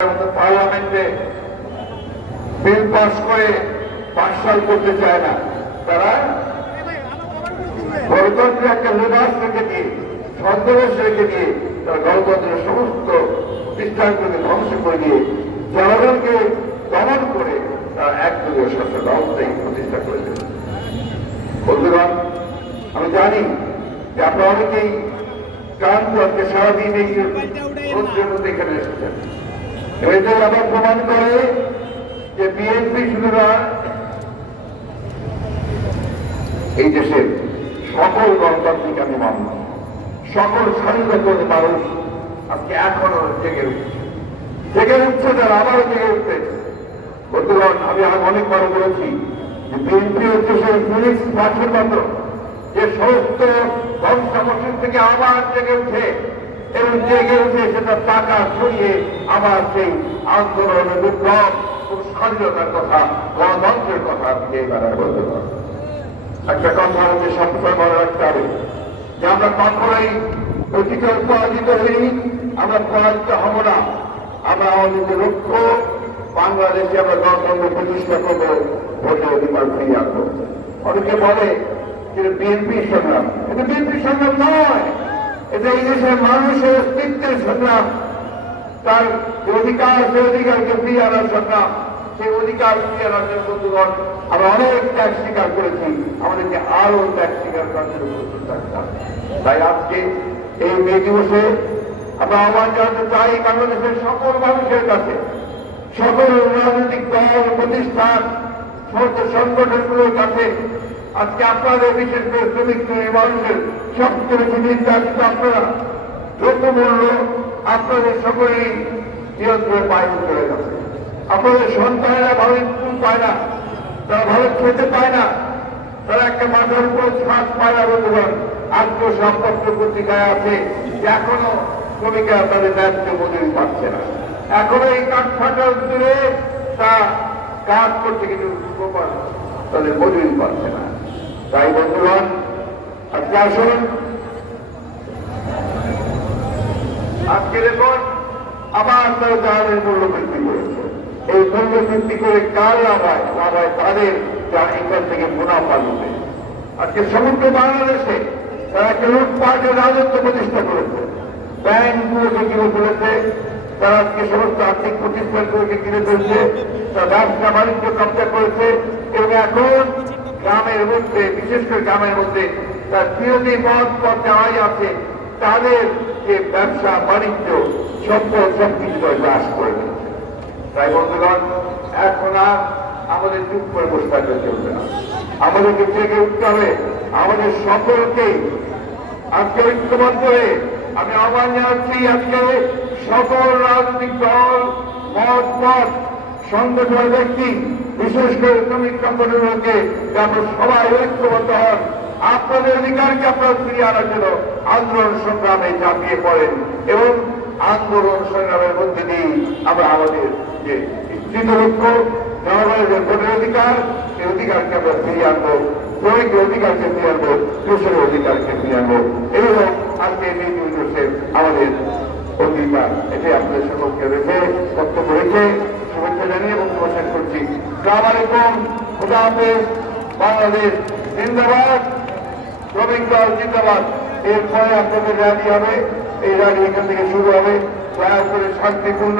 পার্লামেন্টে bill pass করে পাশাল করতে চায় না। তারা গণতন্ত্রের একটা লেবাস রেখে দিয়ে ছদ্মবেশ রেখে দিয়ে তারা গণতন্ত্রের সমস্ত প্রতিষ্ঠানগুলোকে ধ্বংস করে দিয়ে জনগণকে দমন করে তারা একদলীয় শাসন ব্যবস্থায় প্রতিষ্ঠা করে দেবে বন্ধুগণ আমি জানি যে আপনারা অনেকেই ক্লান্ত আজকে সারাদিন এই এখানে এসেছেন। এটাই আবার প্রমাণ করে যে বিএনপি শুধু না এই দেশের সকল গণতান্ত্রিক আমি মানুষ সকল স্বাধীনতা মানুষ আজকে এখনও জেগে উঠছে। জেগে উঠছে তারা আবারও জেগে উঠতে বন্ধুগণ আমি আর অনেকবার বলেছি যে বিএনপি হচ্ছে সেই ফিনিক্স গাছের মতো যে সমস্ত ধ্বংসাবশেষ থেকে আবার জেগে উঠে। এবং জেগে উঠে সেটা টাকা ছড়িয়ে আবার সেই আন্দোলন বিপ্লব স্বাধীনতার কথা, গণতন্ত্রের কথা দিয়ে বেড়ায় বন্ধুগণ একটা কথা হচ্ছে সবসময় মনে রাখতে হবে যে আমরা কখনোই অতীতে পরাজিত হইনি, আমরা পরাজিত হব না। আমরা আমাদের লক্ষ্য, বাংলাদেশে আমরা গণতন্ত্র প্রতিষ্ঠা করব ভোটের অধিকার ফিরিয়ে আনব। অনেকে বলে যে বিএনপি সংগ্রাম। এটা বিএনপি সংগ্রাম নয়। এটা এই দেশের মানুষের অস্তিত্বের সংগ্রাম, তার যে অধিকার সে অধিকারকে ফিরিয়ে আনার সংগ্রাম, সেই অধিকার ফিরিয়ে আনার জন্য বন্ধুগণ, আমরা অনেক ত্যাগ স্বীকার করেছি। আমাদেরকে আরও ত্যাগ স্বীকার করার জন্য প্রস্তুত তাই আজকে এই মে দিবসে আমরা আহ্বান জানাতে চাই বাংলাদেশের সকল মানুষের কাছে। সকল রাজনৈতিক দল, প্রতিষ্ঠান, সমস্ত সংগঠনগুলোর কাছে আজকে আপনাদের বিশেষ করে শ্রমিক শ্রেণির মানুষের সবচেয়ে বেশি নির্যাতিত আপনারা যত মূল্য আপনাদের সকলেই নিয়ন্ত্রণের বাইরে চলে গেছে। আপনাদের সন্তানেরা ভালো স্কুল পায় না, তারা ভালো খেতে পায় না, তারা একটা মাথার উপর শ্বাস পায় না বন্ধুগণ। আজকে সবপত্র পত্রিকায় আছে এখনও শ্রমিকরা তাদের ন্যায্য মজুরি পাচ্ছে না। এখনও এই কাঠ ফাটা উত্তরে তা কাজ করতে কিন্তু তাদের মজুরি পাচ্ছে না। তাই বন্ধুগণ, আজকে আসুন। আজকে দেখুন, আবার তারা জাহাজের মূল্য বৃদ্ধি করেছে। এই মূল্য বৃদ্ধি করে কার লাভ হয় লাভ হয় তাদের যা এখান থেকে মুনাফা লুটে। আজকে সমগ্র বাংলাদেশে তারা একটা লুটপাটের রাজত্ব প্রতিষ্ঠা করেছে। ব্যাংকগুলোকে কিনে ফেলেছে, তারা আজকে সমস্ত আর্থিক প্রতিষ্ঠানগুলোকে কিনে ফেলছে, তারা ব্যবসা বাণিজ্য কব্জা করেছে এবং এখন গ্রামের মধ্যে, বিশেষ করে গ্রামের মধ্যে, তার বিরোধী মত পথ যাওয়াই আছে। তাদের যে ব্যবসা, বাণিজ্য সম্পদ সবকিছু গ্রাস করে নিচ্ছে তাই বন্ধুগণ, এখন আর আমাদের চুপ করে বসে থাকলে চলবে না। আমাদেরকে জেগে উঠতে হবে। আমাদের সকলকে আজকে ঐক্যবদ্ধ হয়ে আমি আহ্বান জানাচ্ছি আজকে সকল রাজনৈতিক দল, মত মত সংগঠন ব্যক্তি বিশেষ করে শ্রমিক সংগঠনকে আমরা সবাই ঐক্যবদ্ধ হন। আপনাদের অধিকারকে আপনারা ফিরিয়ে আনার জন্য আন্দোলন সংগ্রামে ঝাঁপিয়ে পড়েন এবং আন্দোলন সংগ্রামের মধ্যে দিয়ে আমরা আমাদের যে ইচ্ছিত লক্ষ্য জনগণের যে ভোটের অধিকার, সেই অধিকারকে আমরা ফিরিয়ে আনব, শ্রমিকের অধিকারকে ফিরিয়ে আনব, কৃষকের অধিকারকে ফিরিয়ে আনব। হোক আজকে এই দিবসের আমাদের অঙ্গীকার। এটি আপনাদের সকলকে রেখে বক্তব্য রেখে শুভেচ্ছা জানিয়ে বক্তব্য শেষ করছি সালাম খুদা হাফেজ বাংলাদেশ জিন্দাবাদ। শ্রমিক দল জিন্দাবাদ। এরপরে আপনাদের র্যালি হবে। এই র্যালি এখান থেকে শুরু হবে। দয়া করে শান্তিপূর্ণ